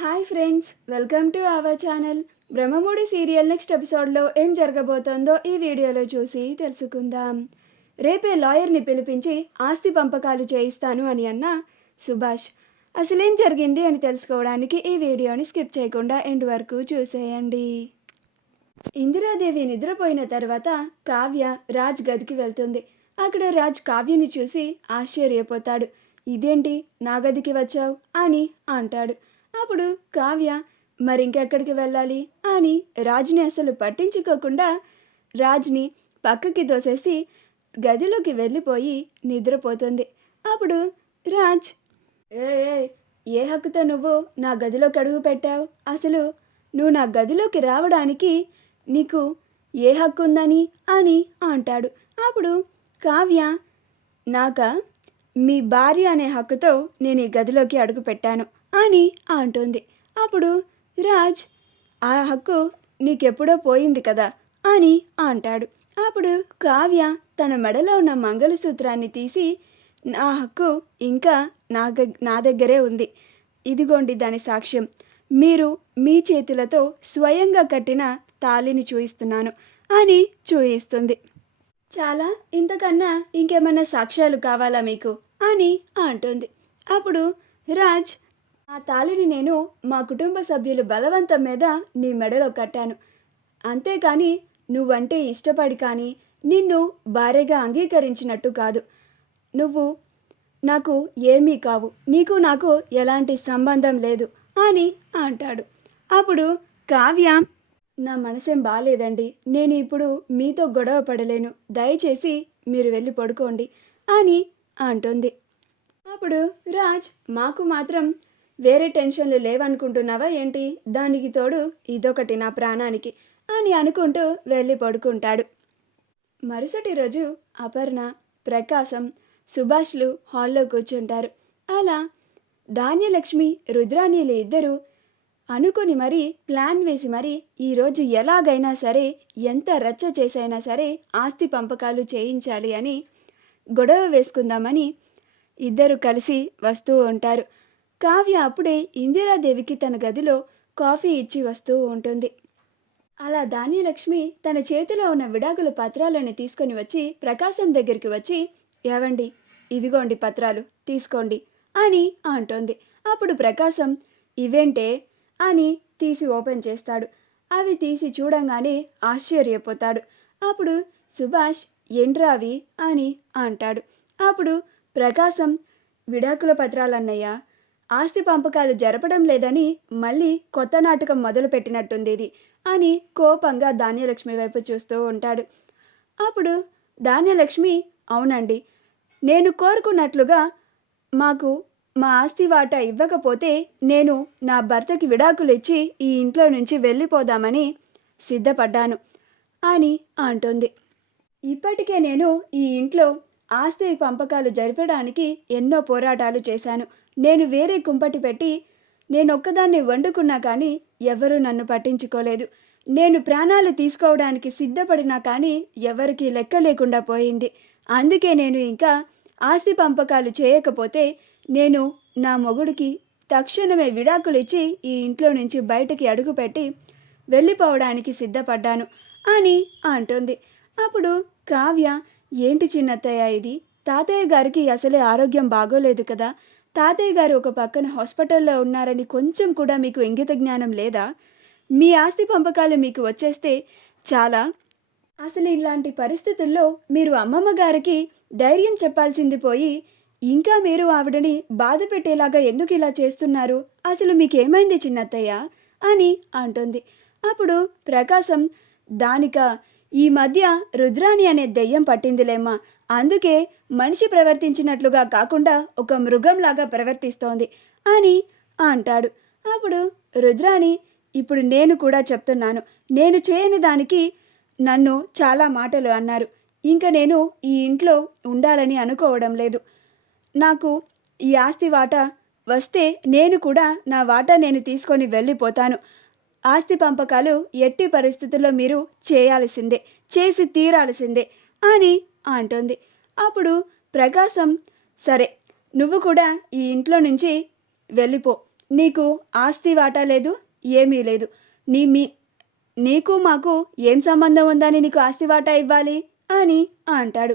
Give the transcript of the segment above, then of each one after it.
Hi friends, welcome to our channel. Brahmamudi serial next ఎపిసోడ్లో ఏం జరగబోతోందో ఈ వీడియోలో చూసి తెలుసుకుందాం. రేపే లాయర్ని పిలిపించి ఆస్తి పంపకాలు చేయిస్తాను అని అన్న సుభాష్. అసలేం జరిగింది అని తెలుసుకోవడానికి ఈ వీడియోని స్కిప్ చేయకుండా ఎండ్ వరకు చూసేయండి. ఇందిరాదేవి నిద్రపోయిన తర్వాత కావ్య రాజ్ గదికి వెళ్తుంది. అక్కడ రాజ్ కావ్యని చూసి ఆశ్చర్యపోతాడు. ఇదేంటి నా గదికి వచ్చావు అని అంటాడు. అప్పుడు కావ్య మరింకెక్కడికి వెళ్ళాలి అని రాజ్ని అసలు పట్టించుకోకుండా రాజ్ని పక్కకి తోసేసి గదిలోకి వెళ్ళిపోయి నిద్రపోతుంది. అప్పుడు రాజ్, ఏ ఏ ఏ హక్కుతో నువ్వు నా గదిలోకి అడుగు పెట్టావు? అసలు నువ్వు నా గదిలోకి రావడానికి నీకు ఏ హక్కు ఉందని అని అంటాడు. అప్పుడు కావ్య, నాక మీ భార్య అనే హక్కుతో నేను ఈ గదిలోకి అడుగు పెట్టాను అని అంటుంది. అప్పుడు రాజ్, ఆ హక్కు నీకెప్పుడో పోయింది కదా అని అంటాడు. అప్పుడు కావ్య తన మెడలో ఉన్న మంగళసూత్రాన్ని తీసి, నా హక్కు ఇంకా నా దగ్గరే ఉంది, ఇదిగోండి దాని సాక్ష్యం, మీరు మీ చేతులతో స్వయంగా కట్టిన తాళిని చూయిస్తున్నాను అని చూయిస్తుంది. చాలా, ఇంతకన్నా ఇంకేమన్నా సాక్ష్యాలు కావాలా మీకు అని అంటుంది. అప్పుడు రాజ్, ఆ తాళిని నేను మా కుటుంబ సభ్యులు బలవంతం మీద నీ మెడలో కట్టాను, అంతేకాని నువ్వంటే ఇష్టపడి కానీ నిన్ను భార్యగా అంగీకరించినట్టు కాదు. నువ్వు నాకు ఏమీ కావు, నీకు నాకు ఎలాంటి సంబంధం లేదు అని అంటాడు. అప్పుడు కావ్య, నా మనసేం బాగాలేదండి, నేను ఇప్పుడు మీతో గొడవ పడలేను, దయచేసి మీరు వెళ్ళి పడుకోండి అని అంటుంది. అప్పుడు రాజ్, మాకు మాత్రం వేరే టెన్షన్లు లేవనుకుంటున్నావా ఏంటి? దానికి తోడు ఇదొకటి నా ప్రాణానికి అని అనుకుంటూ వెళ్ళి పడుకుంటాడు. మరుసటి రోజు అపర్ణ, ప్రకాశం, సుభాష్లు హాల్లో కూర్చుంటారు. అలా ధాన్యలక్ష్మి, రుద్రాణిలు ఇద్దరు అనుకుని మరీ ప్లాన్ వేసి మరీ ఈరోజు ఎలాగైనా సరే, ఎంత రచ్చ చేసైనా సరే ఆస్తి పంపకాలు చేయించాలి అని గొడవ వేసుకుందామని ఇద్దరు కలిసి వస్తూ ఉంటారు. కావ్య అప్పుడే ఇందిరాదేవికి తన గదిలో కాఫీ ఇచ్చి వస్తూ ఉంటుంది. అలా ధాన్యలక్ష్మి తన చేతిలో ఉన్న విడాకుల పత్రాలను తీసుకొని వచ్చి ప్రకాశం దగ్గరికి వచ్చి, ఏవండి, ఇదిగోండి పత్రాలు తీసుకోండి అని అంటోంది. అప్పుడు ప్రకాశం, ఇవేంటే అని తీసి ఓపెన్ చేస్తాడు. అవి తీసి చూడంగానే ఆశ్చర్యపోతాడు. అప్పుడు సుభాష్, ఏంట్రావి అని అంటాడు. అప్పుడు ప్రకాశం, విడాకుల పత్రాలన్నయ్య, ఆస్తి పంపకాలు జరపడం లేదని మళ్ళీ కొత్త నాటకం మొదలుపెట్టినట్టుంది ఇది అని కోపంగా ధాన్యలక్ష్మి వైపు చూస్తూ ఉంటాడు. అప్పుడు ధాన్యలక్ష్మి, అవునండి, నేను కోరుకున్నట్లుగా మాకు మా ఆస్తి వాటా ఇవ్వకపోతే నేను నా భర్తకి విడాకులు ఇచ్చి ఈ ఇంట్లో నుంచి వెళ్ళిపోదామని సిద్ధపడ్డాను అని అంటుంది. ఇప్పటికే నేను ఈ ఇంట్లో ఆస్తి పంపకాలు జరపడానికి ఎన్నో పోరాటాలు చేశాను. నేను వేరే కుంపటి పెట్టి నేనొక్కదాన్ని వండుకున్నా కానీ ఎవరూ నన్ను పట్టించుకోలేదు. నేను ప్రాణాలు తీసుకోవడానికి సిద్ధపడినా కానీ ఎవరికి లెక్క లేకుండా పోయింది. అందుకే నేను ఇంకా ఆస్తి పంపకాలు చేయకపోతే నేను నా మొగుడికి తక్షణమే విడాకులు ఇచ్చి ఈ ఇంట్లో నుంచి బయటికి అడుగుపెట్టి వెళ్ళిపోవడానికి సిద్ధపడ్డాను అని అంటుంది. అప్పుడు కావ్య, ఏంటి చిన్నత్తయ్య ఇది? తాతయ్య గారికి అసలే ఆరోగ్యం బాగోలేదు కదా, తాతయ్య గారు ఒక పక్కన హాస్పిటల్లో ఉన్నారని కొంచెం కూడా మీకు ఇంగిత జ్ఞానం లేదా? మీ ఆస్తి పంపకాలు మీకు వచ్చేస్తే చాలా. అసలు ఇలాంటి పరిస్థితుల్లో మీరు అమ్మమ్మ గారికి ధైర్యం చెప్పాల్సింది పోయి ఇంకా మీరు ఆవిడని బాధ పెట్టేలాగా ఎందుకు ఇలా చేస్తున్నారు? అసలు మీకేమైంది చిన్నత్తయ్య అని అంటుంది. అప్పుడు ప్రకాశం, దానిక ఈ మధ్య రుద్రాణి అనే దెయ్యం పట్టిందిలేమ్మా, అందుకే మనిషి ప్రవర్తించినట్లుగా కాకుండా ఒక మృగంలాగా ప్రవర్తిస్తోంది అని అంటాడు. అప్పుడు రుద్రాణి, ఇప్పుడు నేను కూడా చెప్తున్నాను, నేను చేయని దానికి నన్ను చాలా మాటలు అన్నారు, ఇంకా నేను ఈ ఇంట్లో ఉండాలని అనుకోవడం లేదు. నాకు ఈ ఆస్తి వాటా వస్తే నేను కూడా నా వాటా నేను తీసుకొని వెళ్ళిపోతాను. ఆస్తి పంపకాలు ఎట్టి పరిస్థితుల్లో మీరు చేయాల్సిందే, చేసి తీరాల్సిందే అని అంటుంది. అప్పుడు ప్రకాశం, సరే, నువ్వు కూడా ఈ ఇంట్లో నుంచి వెళ్ళిపో, నీకు ఆస్తి వాటా లేదు, ఏమీ లేదు. నీ మీ నీకు మాకు ఏం సంబంధం ఉందని నీకు ఆస్తి వాటా ఇవ్వాలి అని అంటాడు.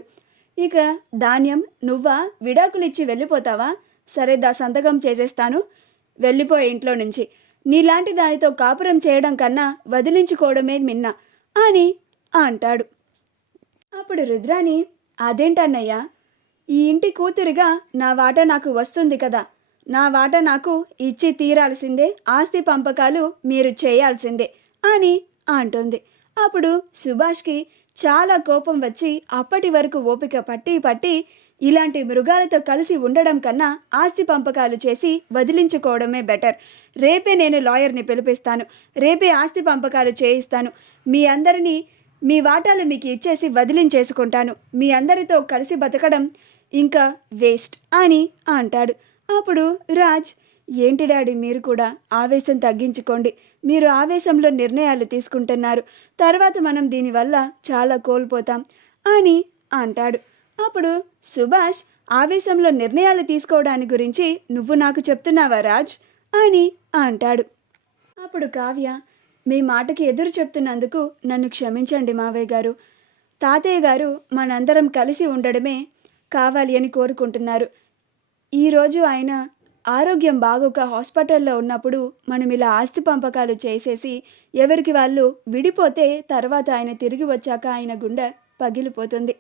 ఇక ధాన్యం, నువ్వా విడాకులిచ్చి వెళ్ళిపోతావా? సరే సంతకం చేసేస్తాను, వెళ్ళిపోయే ఇంట్లో నుంచి. నీలాంటి దానితో కాపురం చేయడం కన్నా వదిలించుకోవడమే మిన్న అని అంటాడు. అప్పుడు రుద్రాణి, అదేంటన్నయ్యా, ఈ ఇంటి కూతురిగా నా వాటా నాకు వస్తుంది కదా, నా వాటా నాకు ఇచ్చి తీరాల్సిందే, ఆస్తి పంపకాలు మీరు చేయాల్సిందే అని అంటుంది. అప్పుడు సుభాష్కి చాలా కోపం వచ్చి అప్పటి వరకు ఓపిక పట్టి ఇలాంటి మృగాలతో కలిసి ఉండడం కన్నా ఆస్తి పంపకాలు చేసి వదిలించుకోవడమే బెటర్. రేపే నేను లాయర్ని పిలిపిస్తాను, రేపే ఆస్తి పంపకాలు చేయిస్తాను, మీ అందరినీ మీ వాటాలు మీకు ఇచ్చేసి వదిలించేసుకుంటాను, మీ అందరితో కలిసి బతకడం ఇంకా వేస్ట్ అని అంటాడు. అప్పుడు రాజ్, ఏంటి డాడీ మీరు కూడా ఆవేశం తగ్గించుకోండి, మీరు ఆవేశంలో నిర్ణయాలు తీసుకుంటున్నారు, తర్వాత మనం దీనివల్ల చాలా కోల్పోతాం అని అంటాడు. అప్పుడు సుభాష్, ఆవేశంలో నిర్ణయాలు తీసుకోవడాని గురించి నువ్వు నాకు చెప్తున్నావా రాజ్ అని అంటాడు. అప్పుడు కావ్య, మీ మాటకి ఎదురు చెప్తున్నందుకు నన్ను క్షమించండి మావయ్య గారు. తాతయ్య గారు మనందరం కలిసి ఉండడమే కావాలి అని కోరుకుంటున్నారు. ఈరోజు ఆయన ఆరోగ్యం బాగోక హాస్పిటల్లో ఉన్నప్పుడు మనం ఇలా ఆస్తి పంపకాలు చేసేసి ఎవరికి వాళ్ళు విడిపోతే తర్వాత ఆయన తిరిగి వచ్చాక ఆయన గుండె పగిలిపోతుంది.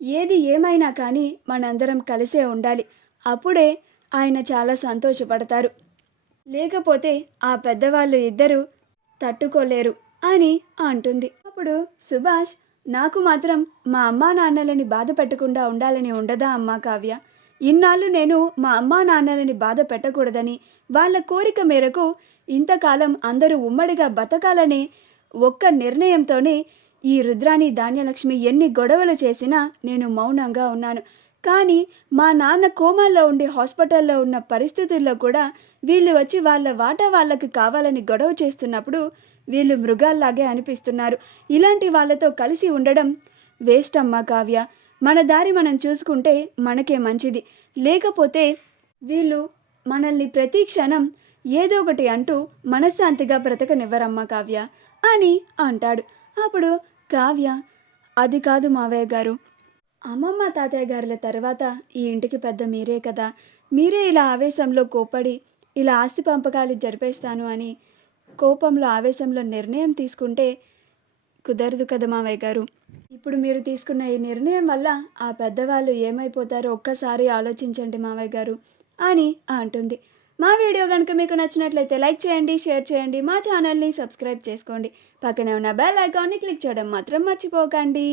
ఏది ఏమైనా కానీ మనందరం కలిసే ఉండాలి, అప్పుడే ఆయన చాలా సంతోషపడతారు, లేకపోతే ఆ పెద్దవాళ్ళు ఇద్దరు తట్టుకోలేరు అని అంటుంది. అప్పుడు సుభాష్, నాకు మాత్రం మా అమ్మా నాన్నలని బాధ పెట్టకుండా ఉండాలని ఉండదా అమ్మా కావ్య? ఇన్నాళ్ళు నేను మా అమ్మా నాన్నలని బాధ పెట్టకూడదని, వాళ్ళ కోరిక మేరకు ఇంతకాలం అందరూ ఉమ్మడిగా బతకాలనే ఒక్క నిర్ణయంతోనే ఈ రుద్రాణి ధాన్యలక్ష్మి ఎన్ని గొడవలు చేసినా నేను మౌనంగా ఉన్నాను. కానీ మా నాన్న కోమాల్లో ఉండి హాస్పిటల్లో ఉన్న పరిస్థితుల్లో కూడా వీళ్ళు వచ్చి వాళ్ళ వాటా వాళ్ళకి కావాలని గొడవ చేస్తున్నప్పుడు వీళ్ళు మృగాల్లాగే అనిపిస్తున్నారు. ఇలాంటి వాళ్ళతో కలిసి ఉండడం వేస్ట్ అమ్మా కావ్య. మన దారి మనం చూసుకుంటే మనకే మంచిది, లేకపోతే వీళ్ళు మనల్ని ప్రతి క్షణం ఏదో ఒకటి అంటూ మనశ్శాంతిగా బ్రతకనివ్వరమ్మా కావ్య అని అంటాడు. అప్పుడు కావ్య, అది కాదు మావయ్య గారు, అమ్మమ్మ తాతయ్య గారుల తర్వాత ఈ ఇంటికి పెద్ద మీరే కదా, మీరే ఇలా ఆవేశంలో కోప్పడి ఇలా ఆస్తి పంపకాలు జరిపేస్తాను అని కోపంలో ఆవేశంలో నిర్ణయం తీసుకుంటే కుదరదు కదా మావయ్య గారు. ఇప్పుడు మీరు తీసుకున్న ఈ నిర్ణయం వల్ల ఆ పెద్దవాళ్ళు ఏమైపోతారో ఒక్కసారి ఆలోచించండి మావయ్య గారు అని అంటుంది. మా వీడియో కనుక మీకు నచ్చినట్లయితే లైక్ చేయండి, షేర్ చేయండి, మా ఛానల్ని సబ్స్క్రైబ్ చేసుకోండి, పక్కనే ఉన్న బెల్ ఐకాన్ని క్లిక్ చేయడం మాత్రం మర్చిపోకండి.